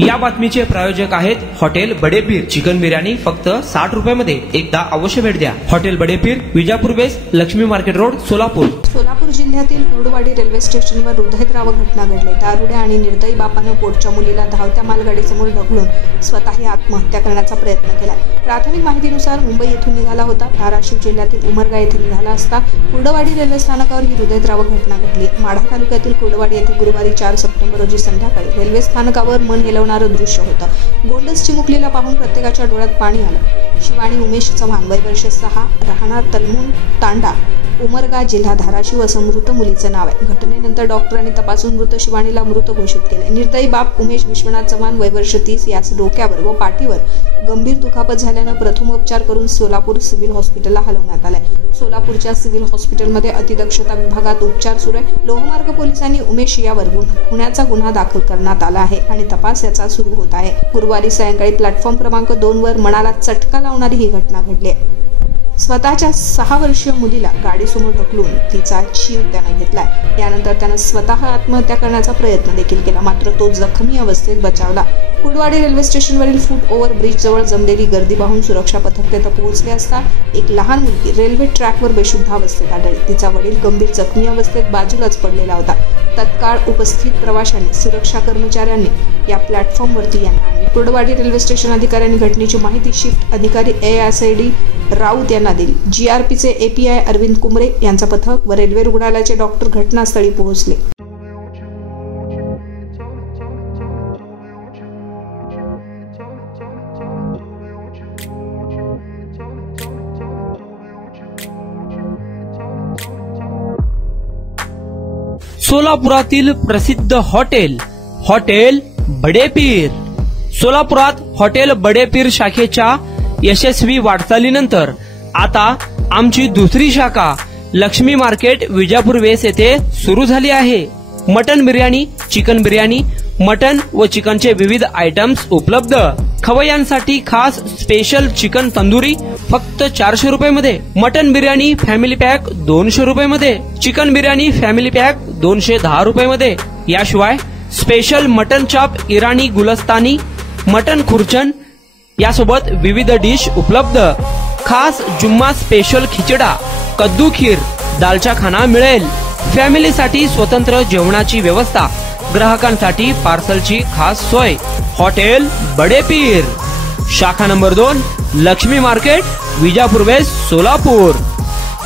या बातमीचे प्रायोजक आहेत हॉटेल बडेपीर। चिकन बिर्याणी फक्त 60 रुपयामध्ये। एकदा अवश्य भेट द्या। Hotel Badepir, Vijapur west, Lakshmi market road, Solapur. Solapur जिल्ह्यातील कुर्डवाडी रेल्वे स्टेशनवर हृदयद्रावक घटना घडली। दारुडे आणि निर्दयी बापानं पोटच्या मुलीला धावत्या मालगाडीसमोर ढकलून स्वतःही आत्महत्या करण्याचा प्रयत्न केला। प्राथमिक माहितीनुसार मुंबई येथून निघाला होता। धाराशिव जिल्ह्यातील उमरगा येथे निघाला असता कुर्डवाडी रेल्वे स्थानकावर ही हृदयद्रावक घटना घडली। माढा तालुक्यातील कुर्डवाडी येथे गुरुवारी 4 सप्टेंबर रोजी संध्याकाळी रेल्वे स्थानकावर मन हेलवणारं दृश्य होतं। गोंडस चिमुकलीला पाहून प्रत्येकाच्या डोळ्यात पाणी आलं। शिवानी उमेश चव्हाण, वय वर्ष 6, राहणार तलमुन तांडा, उमरगा, जिल्हा धाराशिव असं मृत मुलीचं नाव आहे। घटनेनंतर डॉक्टरांनी तपासून मृत शिवानीला मृत घोषित केले। निर्दयी बाप उमेश विश्वनाथ चव्हाण, वय वर्ष 30, यास डोक्यावर व पाठीवर गंभीर दुखापत झाल्यानं प्रथमोपचार करून सोलापूर सिव्हिल हॉस्पिटलला हलवण्यात आले। सोलापूरच्या सिव्हिल हॉस्पिटलमध्ये अतिदक्षता विभागात उपचार सुरू आहे। लोहमार्ग पोलिसांनी उमेश यावर खुनाचा गुन्हा दाखल करण्यात आला आहे आणि तपास याचा सुरू होत आहे। गुरुवारी सायंकाळी प्लॅटफॉर्म क्रमांक 2 वर मनाला चटका लावणारी ही घटना घडली आहे। स्वतःच्या 6 वर्षीय मुलीला गाडीसमोर ढकलून तिचा जीव त्यानं घेतलाय। यानंतर त्यानं स्वतः आत्महत्या करण्याचा प्रयत्न देखील केला, मात्र तो जखमी अवस्थेत बचावला। कुर्डवाडी रेल्वे स्टेशनवरील फूट ओव्हर ब्रिज जवळ जमलेली गर्दी पाहून सुरक्षा पथक तेथे पोहोचले असता एक लहान मुलगी रेल्वे ट्रॅकवर बेशुद्ध अवस्थेत आढळली। तिचा वडील गंभीर जखमी अवस्थेत बाजूलाच पडलेला होता। तत्काळ उपस्थित प्रवाशांनी, सुरक्षा कर्मचाऱ्यांनी या प्लॅटफॉर्मवरती यांना आणले। कुर्डवाडी रेल्वे स्टेशन अधिकाऱ्यांनी घटनेची माहिती शिफ्ट अधिकारी ASID राऊत यांना दिली। GRPचे API अरविंद कुमरे यांचा पथक व रेल्वे रुग्णालयाचे डॉक्टर घटनास्थळी पोहोचले। सोलापुरातील प्रसिद्ध हॉटेल बडेपीर। सोलापुरात हॉटेल बडेपीर शाखेच्या यशस्वी वाटचालीनंतर आता आमची दुसरी शाखा लक्ष्मी मार्केट, विजापूर वेस्ट येथे सुरू झाली आहे। Mutton biryani, chicken biryani, mutton व चिकनचे विविध आयटम्स उपलब्ध। खवय्यांसाठी खास स्पेशल चिकन तंदुरी फक्त 400 रुपयामध्ये। मटन बिर्याणी फॅमिली पॅक 200 रुपयामध्ये। चिकन बिर्याणी फॅमिली पॅक 210 रुपयामध्ये। याशिवाय स्पेशल मटन चाप, इराणी गुलस्तानी, मटन खुर्चन यासोबत विविध डिश उपलब्ध। खास जुम्मा स्पेशल खिचडा, कद्दू खीर, दालचा खाना मिळेल। फॅमिलीसाठी स्वतंत्र जेवणाची व्यवस्था, ग्राहकांसाठी पार्सलची खास सोय। हॉटेल बडेपीर, शाखा number 2, Laxmi market, Vijapur west, Solapur.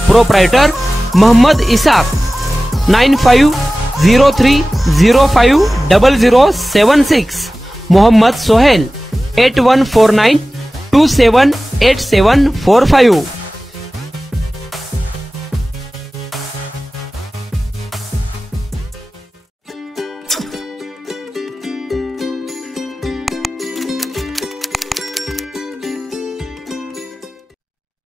Proprietor Mohammad Isaq, 9503050076। Mohammad Sohail, 8149278745।